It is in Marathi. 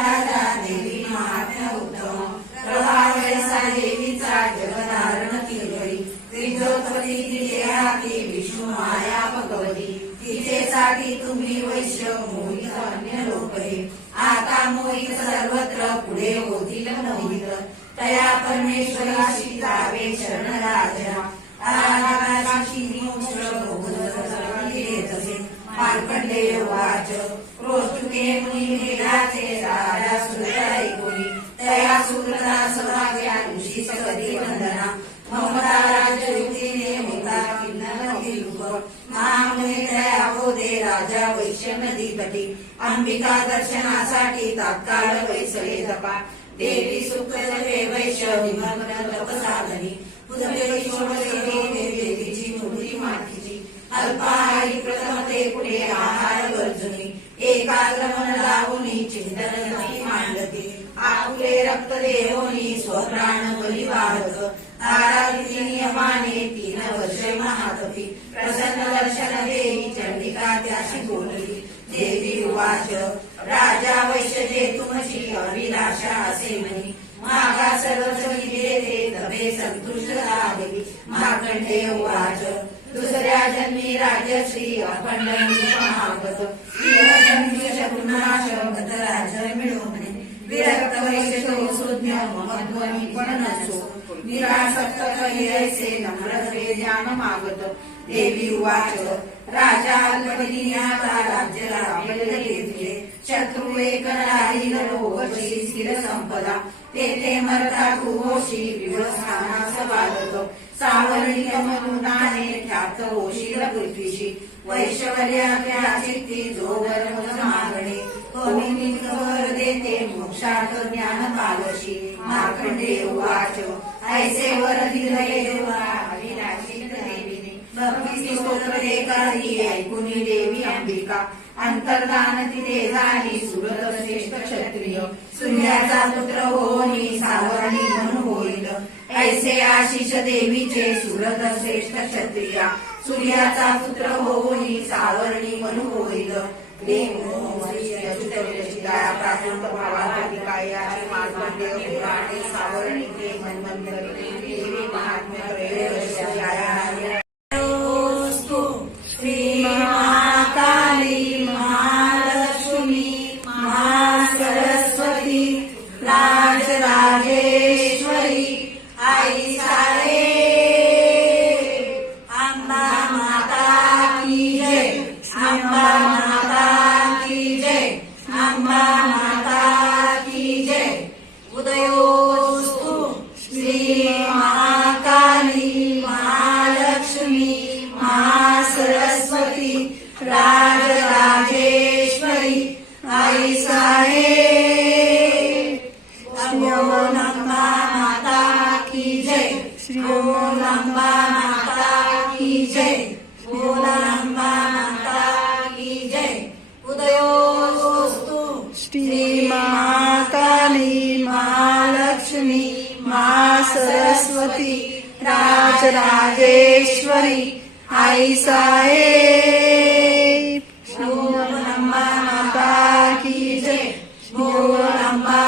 राजा देवी महात्म्य उत्तम प्रभावैसा देवीचा जगधारण केली त्रिजोत्पत्ती तिचे हाती विष्णू माया भगवती तिचेसाठी तुम्ही वैश्य मोहित अन्य लोक हे आता मोहित सर्वत्र पुढे होतील मोहित तया परमेश्वराशी जावे शरण राजा आराधाशी मोक्ष मार्कंडेय वाच रोचुके मुनी मेघाचे राजा सुरताई कोणी तया सुरता सभाग्या ऋषी सगदी वंदना ममता राजयुक्तीने होता किन्नती रूप महामुनी दया होते राजा वैश्य नदी तटी अंबिका दर्शनासाठी तात्काळ वैसळे तपा देवी सुख वैश्य निमग्न तपसाधनी उदके षोडशी देवीची मूर्ती मातीची अल्पाहारी प्रथमते पुढे आहार गरजुनी एकाग्र मन लावूनी चिंतन नाही मांडते आपुले रक्त देवोनी स्वप्राण बली वाहत आराधती नियमाने 3 वर्षे महातपी प्रसन्न दर्शन देवी चंडिका त्याशी बोलली देवी उवाच राजा वैश्य जे तुमची अभिलाषा असे म्हणी मागा सर्वच देते तबे संतुष्ट देवी मार्कंडेय उवाच दुसऱ्या जन्मी राजश्री अखंड महागत शकुनाशकत राज मिळो म्हणे विरक्त वैश्य सुज्ञ महध्वनी पण नसो निरासक्त कैसे नम्र ज्ञान मागत देवी उवाच राजा अल्पदिन्याचा राज्य राबले घेतले शत्रू एक राहील रोगशी स्थिर संपदा तेथे मरता होशी विवस्थानास बाधत सावरणी मनुनाने ख्यात होशील पृथ्वीशी वैश्वर्या चित्ती जोवर मागणे कमी वर देते मोक्षात ज्ञान पालशी मार्कंडेय उवाच ऐसे वर दिले देवा अविनाशी देवीने भक्ती स्तोत्र देकारी ऐकुनी देवी अंबिका अंतर्धान तिथे झाली सुरत श्रेष्ठ क्षत्रिय सूर्याचा पुत्र होनी सावरणी म्हणून होईल ऐसे आशिष देवीचे सुरत श्रेष्ठ क्षत्रिया सूर्याचा पुत्र होनी सावरणी म्हणून होईल सावरणी देवी महात्म्य श्री महाकाली महालक्ष्मी महासरस्वती राजराजेश्वरी आई सारे अंबा माता की जय अंबा माता की जय अंबा माता की जय उदयोस्तु श्री महाकाली महालक्ष्मी महासरस्वती राजराजेश्वरी आई साहेब ओम अंबा माता की जय ओम अंबा माता की जय ओम अंबा माता की जय उदयोस्तु श्री महाकाली महालक्ष्मी महासरस्वती राजराजेश्वरी आई साहेब ओम अंबा माता की जय ओम अंबा